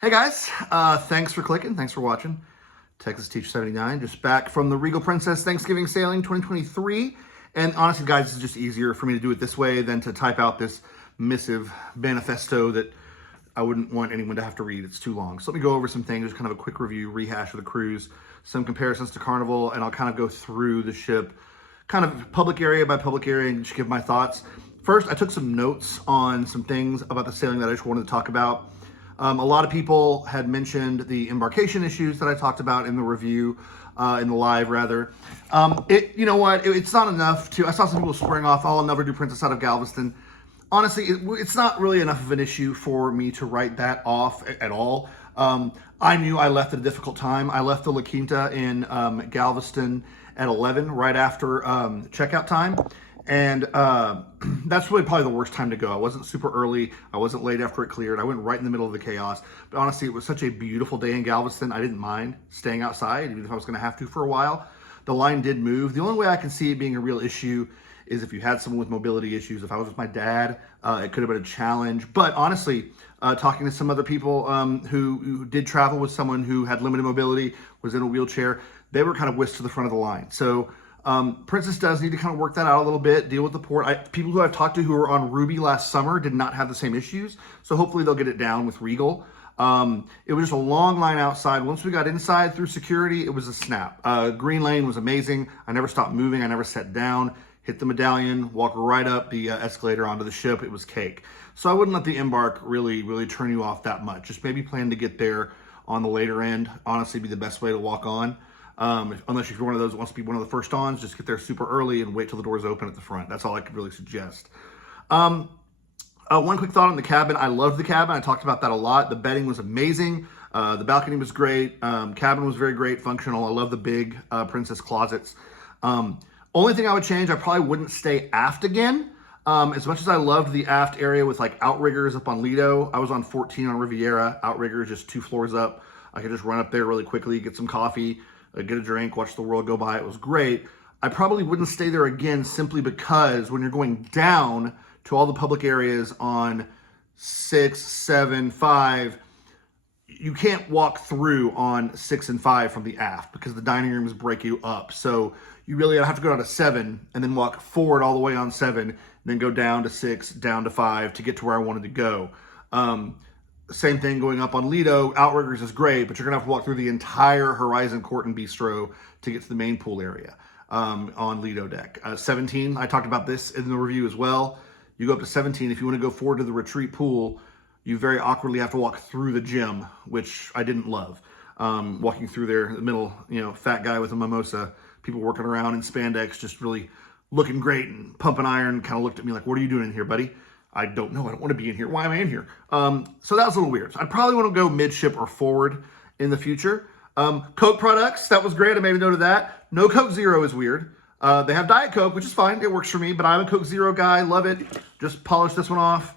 Hey guys, thanks for clicking. Thanks for watching. Texas Teacher 79, just back from the Regal Princess Thanksgiving Sailing 2023. And honestly, guys, it's just easier for me to do it this way than to type out this missive manifesto that I wouldn't want anyone to have to read. It's too long. So let me go over some things, just kind of a quick review, rehash of the cruise, some comparisons to Carnival, and I'll kind of go through the ship, kind of public area by public area, and just give my thoughts. First, I took some notes on some things about the sailing that I just wanted to talk about. A lot of people had mentioned the embarkation issues that I talked about in the review, in the live rather. You know what? It's not enough to. I saw some people swearing off, "Oh, I'll never do Princess out of Galveston." Honestly, it's not really enough of an issue for me to write that off at all. I knew I left at a difficult time. I left the La Quinta in Galveston at 11, right after checkout time. And that's really probably the worst time to go. I wasn't super early. I wasn't late after it cleared. I went right in the middle of the chaos. But honestly, it was such a beautiful day in Galveston. I didn't mind staying outside, even if I was going to have to for a while. The line did move. The only way I can see it being a real issue is if you had someone with mobility issues. If I was with my dad, it could have been a challenge. But honestly, talking to some other people who did travel with someone who had limited mobility, was in a wheelchair, they were kind of whisked to the front of the line. So Princess does need to kind of work that out a little bit, deal with the port. People who I've talked to who were on Ruby last summer did not have the same issues. So hopefully they'll get it down with Regal. It was just a long line outside. Once we got inside through security, it was a snap. Green lane was amazing. I never stopped moving. I never sat down, hit the medallion, walk right up the escalator onto the ship. It was cake. So I wouldn't let the embark really turn you off that much. Just maybe plan to get there on the later end. Honestly, be the best way to walk on. Unless if you're one of those that wants to be one of the first ons, just get there super early and wait till the doors open at the front. That's all I could really suggest. One quick thought on the cabin. I loved the cabin. I talked about that a lot. The bedding was amazing. The balcony was great. Cabin was very great, functional. I love the big Princess closets. Only thing I would change, I probably wouldn't stay aft again. As much as I loved the aft area with like outriggers up on Lido, I was on 14 on Riviera. Outriggers just 2 floors up. I could just run up there really quickly, get some coffee, get a drink, watch the world go by. It was great. I probably wouldn't stay there again simply because when you're going down to all the public areas on 6, 7, 5, you can't walk through on 6 and 5 from the aft because the dining rooms break you up. So you really have to go down to 7 and then walk forward all the way on 7, and then go down to 6, down to 5 to get to where I wanted to go. Same thing going up on Lido. Outriggers is great, but you're going to have to walk through the entire Horizon Court and Bistro to get to the main pool area on Lido deck. 17, I talked about this in the review as well. You go up to 17, if you want to go forward to the retreat pool, you very awkwardly have to walk through the gym, which I didn't love. Walking through there in the middle, fat guy with a mimosa, people working around in spandex, just really looking great and pumping iron, kind of looked at me like, "What are you doing in here, buddy?" I don't know. I don't want to be in here. Why am I in here? So that was a little weird. So I'd probably want to go midship or forward in the future. Coke products, that was great. I made a note of that. No Coke Zero is weird. They have Diet Coke, which is fine. It works for me, but I'm a Coke Zero guy. Love it. Just polish this one off.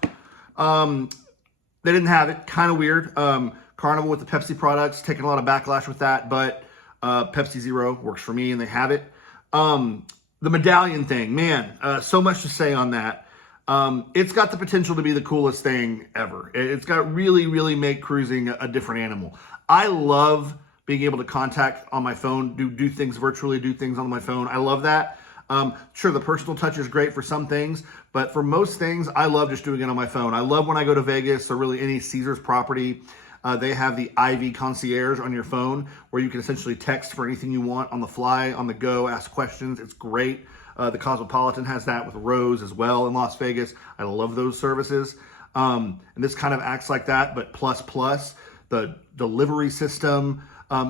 They didn't have it. Kind of weird. Carnival with the Pepsi products, taking a lot of backlash with that, but Pepsi Zero works for me, and they have it. The medallion thing, man, so much to say on that. It's got the potential to be the coolest thing ever. It's got really make cruising a different animal. I love being able to contact on my phone, do things virtually, do things on my phone. I love that. Sure, the personal touch is great for some things, but for most things, I love just doing it on my phone. I love when I go to Vegas or really any Caesars property, they have the Ivy Concierge on your phone where you can essentially text for anything you want on the fly, on the go, ask questions. It's great. The Cosmopolitan has that with Rose as well in Las Vegas. I love those services. And this kind of acts like that, but plus. The delivery system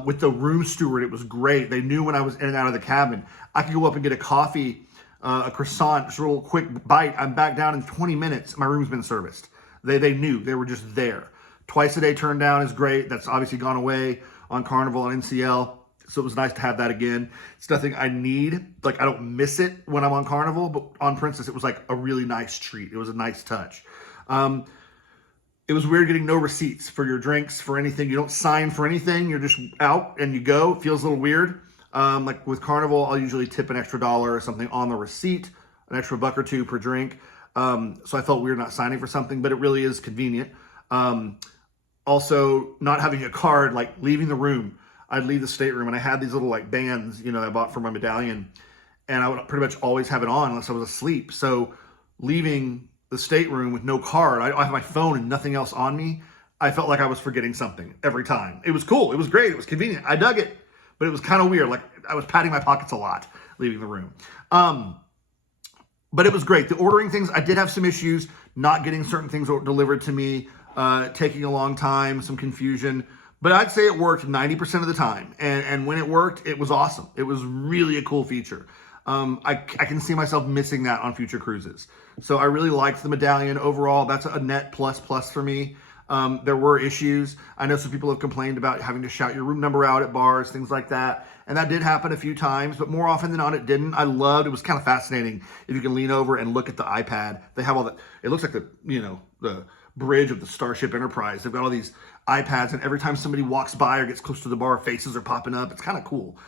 with the room steward, it was great. They knew when I was in and out of the cabin. I could go up and get a coffee, a croissant, just a little quick bite. I'm back down in 20 minutes. My room's been serviced. They knew. They were just there. Twice a day turn down is great. That's obviously gone away on Carnival and NCL. So it was nice to have that again. It's nothing I need. Like, I don't miss it when I'm on Carnival, but on Princess, it was like a really nice treat. It was a nice touch. It was weird getting no receipts for your drinks, for anything. You don't sign for anything. You're just out and you go. It feels a little weird. Like with Carnival, I'll usually tip an extra $1 or something on the receipt, an extra $1 or $2 per drink. So I felt weird not signing for something, but it really is convenient. Also, not having a card, like leaving the room. I'd leave the stateroom, and I had these little like bands, I bought for my medallion, and I would pretty much always have it on unless I was asleep. So leaving the stateroom with no card, I have my phone and nothing else on me. I felt like I was forgetting something every time. It was cool. It was great. It was convenient. I dug it, but it was kind of weird. Like I was patting my pockets a lot leaving the room. But it was great. The ordering things, I did have some issues not getting certain things delivered to me, taking a long time, some confusion. But I'd say it worked 90% of the time. And when it worked, it was awesome. It was really a cool feature. I can see myself missing that on future cruises. So I really liked the medallion overall. That's a net plus for me. There were issues. I know some people have complained about having to shout your room number out at bars, things like that. And that did happen a few times, but more often than not, it didn't. I loved, it was kind of fascinating if you can lean over and look at the iPad. They have all that, it looks like the bridge of the Starship Enterprise. They've got all these iPads, and every time somebody walks by or gets close to the bar, faces are popping up. It's kind of cool.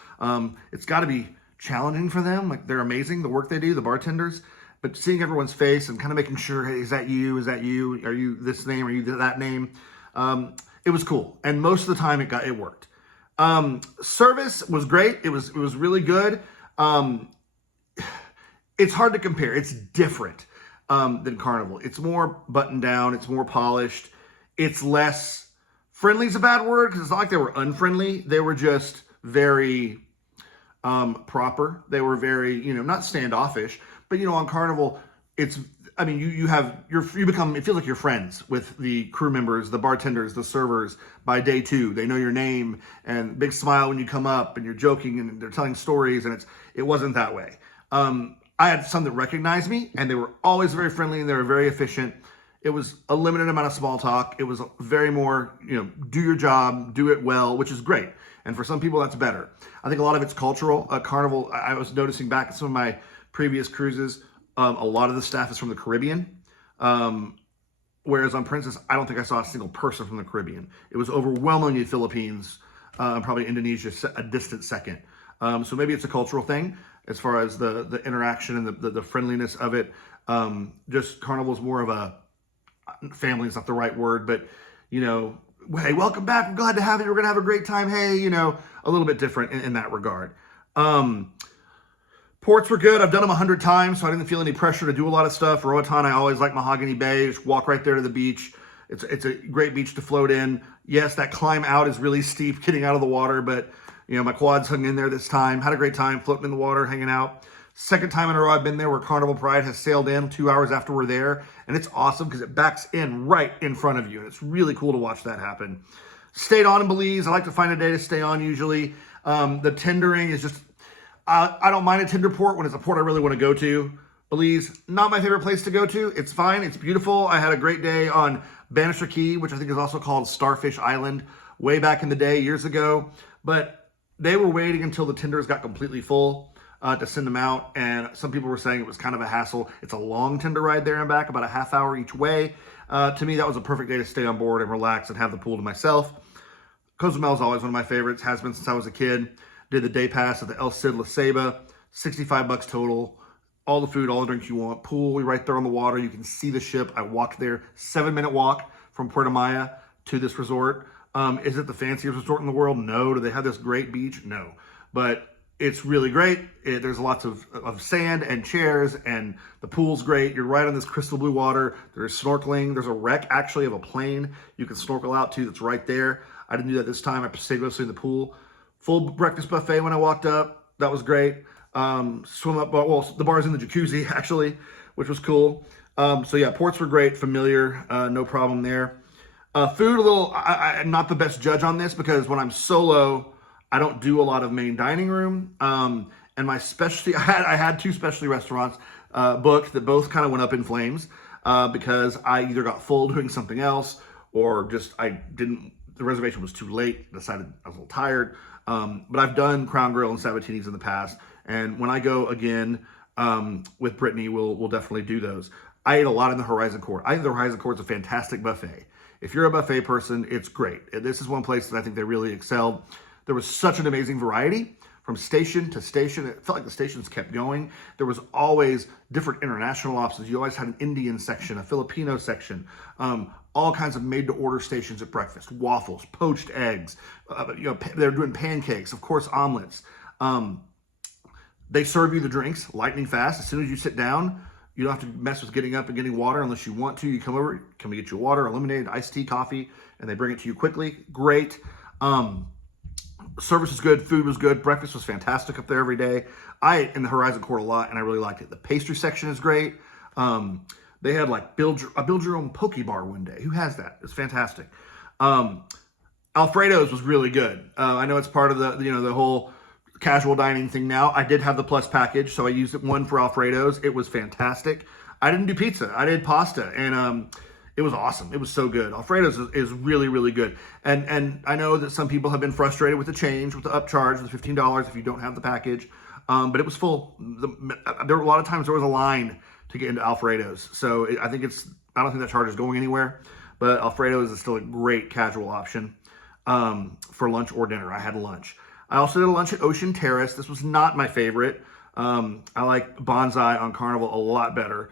It's got to be challenging for them. Like, they're amazing, the work they do, the bartenders. But seeing everyone's face and kind of making sure, hey, is that you? Is that you? Are you this name? Are you that name? It was cool. And most of the time it worked. Service was great. It was really good. It's hard to compare. It's different than Carnival. It's more buttoned down. It's more polished. It's less friendly is a bad word, because it's not like they were unfriendly. They were just very proper. They were very, not standoffish. But, on Carnival, it's, you become, it feels like you're friends with the crew members, the bartenders, the servers by day 2. They know your name, and big smile when you come up, and you're joking, and they're telling stories, and it wasn't that way. I had some that recognized me, and they were always very friendly, and they were very efficient. It was a limited amount of small talk. It was very more, do your job, do it well, which is great. And for some people, that's better. I think a lot of it's cultural. Carnival, I was noticing back at some of my previous cruises, a lot of the staff is from the Caribbean. Whereas on Princess, I don't think I saw a single person from the Caribbean. It was overwhelmingly Philippines, probably Indonesia a distant second. So maybe it's a cultural thing as far as the interaction and the friendliness of it. Just Carnival's more of a, family is not the right word, but, hey, welcome back. I'm glad to have you. We're going to have a great time. Hey, a little bit different in that regard. Ports were good. I've done them 100 times, so I didn't feel any pressure to do a lot of stuff. Roatan, I always like Mahogany Bay. Just walk right there to the beach. It's a great beach to float in. Yes, that climb out is really steep getting out of the water, but, my quads hung in there this time. Had a great time floating in the water, hanging out. Second time in a row I've been there where Carnival Pride has sailed in 2 hours after we're there, and it's awesome because it backs in right in front of you, and it's really cool to watch that happen. Stayed on in Belize. I like to find a day to stay on usually. The tendering is just, I don't mind a tender port when it's a port I really want to go to. Belize, not my favorite place to go to. It's fine. It's beautiful. I had a great day on Bannister Key, which I think is also called Starfish Island, way back in the day, years ago. But they were waiting until the tenders got completely full to send them out. And some people were saying it was kind of a hassle. It's a long tender ride there and back, about a half hour each way. To me, that was a perfect day to stay on board and relax and have the pool to myself. Cozumel is always one of my favorites. Has been since I was a kid. Did the day pass at the El Cid La Ceiba, $65 total. All the food, all the drinks you want. Pool, you're right there on the water. You can see the ship. I walked there. 7-minute walk from Puerto Maya to this resort. Is it the fanciest resort in the world? No. Do they have this great beach? No. But it's really great. There's lots of sand and chairs, and the pool's great. You're right on this crystal blue water. There's snorkeling. There's a wreck, actually, of a plane you can snorkel out to that's right there. I didn't do that this time. I stayed mostly in the pool. Full breakfast buffet when I walked up. That was great. Swim up, well, the bar's in the jacuzzi, actually, which was cool. So yeah, ports were great, familiar, no problem there. Food, a little, I'm not the best judge on this because when I'm solo, I don't do a lot of main dining room. And my specialty, I had 2 specialty restaurants booked that both kind of went up in flames because I either got full doing something else or just the reservation was too late, decided I was a little tired. But I've done Crown Grill and Sabatini's in the past. And when I go again with Brittany, we'll definitely do those. I ate a lot in the Horizon Court. I think the Horizon Court is a fantastic buffet. If you're a buffet person, it's great. This is one place that I think they really excelled. There was such an amazing variety from station to station. It felt like the stations kept going. There was always different international options. You always had an Indian section, a Filipino section, all kinds of made-to-order stations at breakfast, waffles, poached eggs, they're doing pancakes, of course, omelets. They serve you the drinks lightning fast. As soon as you sit down, you don't have to mess with getting up and getting water unless you want to. You come over, come and get you water, lemonade, iced tea, coffee, and they bring it to you quickly. Great. Service is good. Food was good. Breakfast was fantastic up there every day. I ate in the Horizon Court a lot, and I really liked it. The pastry section is great. They had like build your own poke bar one day. Who has that? It's fantastic. Alfredo's was really good. I know it's part of the whole casual dining thing now. I did have the plus package, so I used one for Alfredo's. It was fantastic. I didn't do pizza. I did pasta, and it was awesome. It was so good. Alfredo's is really, really good. And I know that some people have been frustrated with the change, with the upcharge, the $15 if you don't have the package. But it was full. There were a lot of times there was a line to get into Alfredo's. So I don't think that charge is going anywhere. But Alfredo's is still a great casual option for lunch or dinner. I had lunch. I also did a lunch at Ocean Terrace. This was not my favorite. I like Bonsai on Carnival a lot better.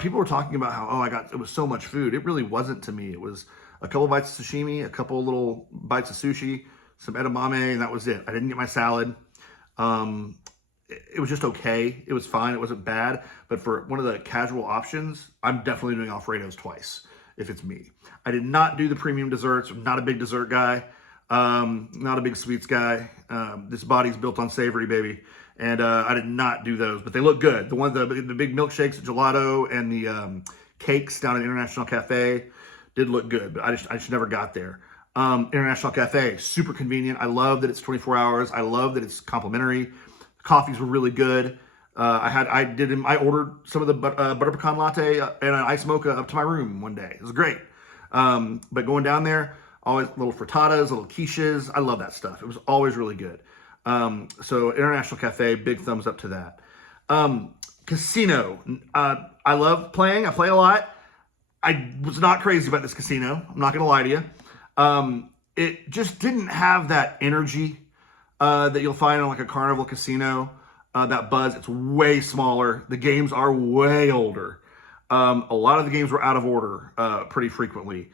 People were talking about how, it was so much food. It really wasn't to me. It was a couple bites of sashimi, a couple little bites of sushi, some edamame, and that was it. I didn't get my salad. It was just okay. It was fine. It wasn't bad. But for one of the casual options, I'm definitely doing Alfredo's twice if it's me. I did not do the premium desserts. I'm not a big dessert guy. Not a big sweets guy. This body's built on savory, baby. And I did not do those, but they look good. The big milkshakes, gelato, and the cakes down at International Cafe did look good, but I just never got there. International Cafe, super convenient. I love that it's 24 hours. I love that it's complimentary. Coffees were really good. I ordered some of the butter pecan latte and an iced mocha up to my room one day. It was great. But going down there, always little frittatas, little quiches. I love that stuff. It was always really good. So International Cafe, big thumbs up to that. Casino. I love playing. I play a lot. I was not crazy about this casino. I'm not going to lie to you. It just didn't have that energy that you'll find on like a Carnival casino. That buzz, it's way smaller. The games are way older. A lot of the games were out of order pretty frequently.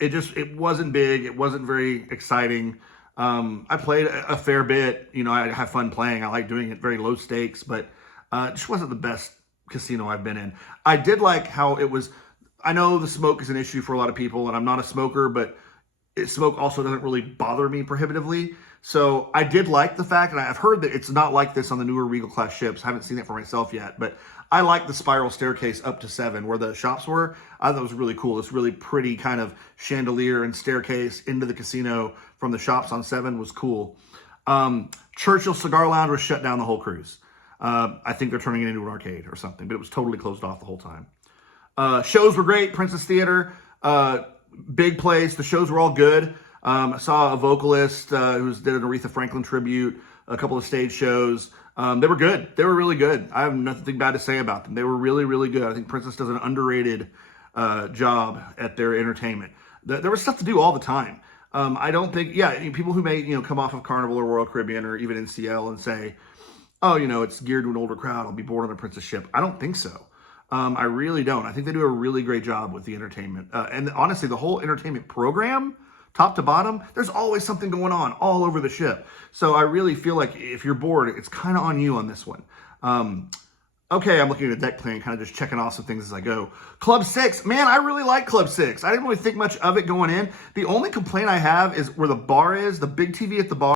It wasn't big. It wasn't very exciting. I played a fair bit. I have fun playing. I like doing it, very low stakes, but it just wasn't the best casino I've been in. I did like how it was. I know the smoke is an issue for a lot of people, and I'm not a smoker, but smoke also doesn't really bother me prohibitively. So I did like the fact, and I've heard that it's not like this on the newer Regal class ships. I haven't seen it for myself yet, but I like the spiral staircase up to 7 where the shops were. I thought it was really cool. This really pretty kind of chandelier and staircase into the casino from the shops on 7 was cool. Churchill Cigar Lounge was shut down the whole cruise. I think they're turning it into an arcade or something, but it was totally closed off the whole time. Shows were great. Princess Theater, big place. The shows were all good. I saw a vocalist who did an Aretha Franklin tribute, a couple of stage shows. They were good. They were really good. I have nothing bad to say about them. They were really, really good. I think Princess does an underrated job at their entertainment. There was stuff to do all the time. I don't think, people who may, come off of Carnival or Royal Caribbean or even NCL and say, it's geared to an older crowd. I'll be bored on a Princess ship. I don't think so. I really don't. I think they do a really great job with the entertainment. And honestly, the whole entertainment program, top to bottom, there's always something going on all over the ship. So I really feel like if you're bored, it's kind of on you on this one. Okay, I'm looking at a deck plan, kind of just checking off some things as I go. Club 6, man, I really like Club 6. I didn't really think much of it going in. The only complaint I have is where the bar is, the big TV at the bar.